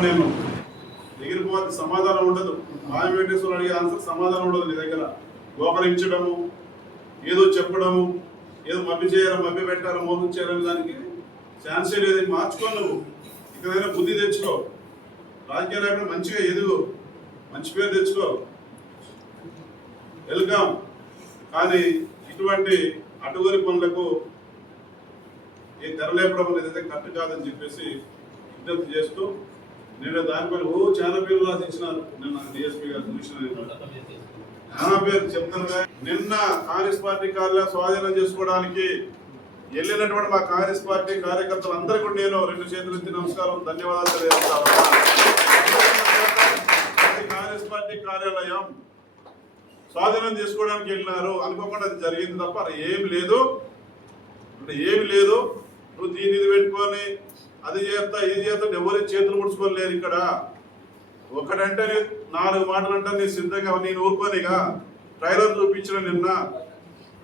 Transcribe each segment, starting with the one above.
నేను ఎగిరిపోతే సమాధానం ఉండదు. మాయ వెంకటేశ్వరులు అడిగే ఆన్సర్ సమాధానం ఉండదు నీ దగ్గర. గోకరించడము ఏదో చెప్పడము ఏదో మభ్య చేయాలి మభ్య పెట్టాలి మోసం చేయాలని దానికి ఛాన్సే లేదు మార్చుకో నువ్వు. ఇక్కడైనా బుద్ధి తెచ్చుకో. రాజకీయ నాయకుడు మంచిగా ఎదుగు. మంచి పేరు తెచ్చుకో. వెల్కమ్. కానీ ఇటువంటి అటుగరి పనులకు ఏ తెరలేపడం అనేది అయితే కరెక్ట్ కాదని చెప్పేసి విజ్ఞప్తి చేస్తూ నేను దానిపైన ఓ చాలా పేర్లు రాసి ఇచ్చినారు నిన్న డిఎస్పీ గారు చూసిన చాలా పేరు చెప్తాను నిన్న కాంగ్రెస్ పార్టీ కార్యాలయం స్వాధీనం చేసుకోవడానికి వెళ్ళినటువంటి మా కాంగ్రెస్ పార్టీ కార్యకర్తలు అందరికీ కూడా నేను రెండు చేతులు ఎత్తి నమస్కారం ధన్యవాదాలు తెలియజేస్తాను కాంగ్రెస్ పార్టీ కార్యాలయం స్వాధీనం చేసుకోవడానికి వెళ్ళినారు. అనుకోకుండా అది జరిగింది తప్ప ఏం ఏమి లేదు. అంటే ఏమి లేదు. నువ్వు దీని ఇది పెట్టుకొని అది చేస్తా ఇది చేస్తా ఎవరి చేతులు లేరు ఇక్కడ. ఒకటంటే నాలుగు మాటలు అంటే నేను సిద్ధంగా నేను ఊరుకోనిగా ట్రైలర్ చూపించిన నిన్న.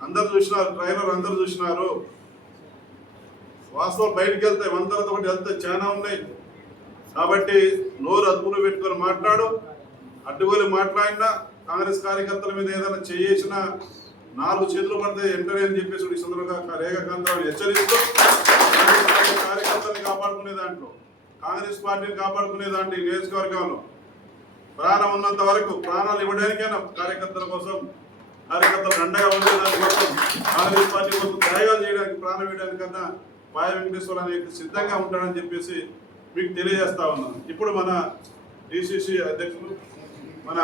అందరు చూసినారు ట్రైలర్ అందరు చూసినారు. వాస్తవం బయటకు వెళ్తాయి వందలతో ఒకటి వెళ్తే చాలా ఉన్నాయి. కాబట్టి నోరు అదుపులో పెట్టుకొని మాట్లాడు. అడ్డుగోలు మాట్లాడినా కాంగ్రెస్ కార్యకర్తల మీద ఏదైనా చేయించినా నాలుగు చేతులు పడితే ఎంటనే అని చెప్పేసి ఈ సందర్భంగా రేఖాకాంతరావు హెచ్చరిస్తూ కార్యకర్తల్ని కాపాడుకునే దాంట్లో కాంగ్రెస్ పార్టీని కాపాడుకునే దాంట్లో ఈ నియోజకవర్గంలో ప్రాణం ఉన్నంత వరకు ప్రాణాలు ఇవ్వడానికైనా కార్యకర్తల కోసం కార్యకర్తలు అండగా ఉండే దానికోసం కాంగ్రెస్ పార్టీ కోసం త్యాగాలు చేయడానికి ప్రాణం వేయడానికన్నా పాయ వెంకటేశ్వర అనేది సిద్ధంగా ఉంటాడని చెప్పేసి మీకు తెలియజేస్తా ఉన్నాను. ఇప్పుడు మన డిసిసి అధ్యక్షులు మన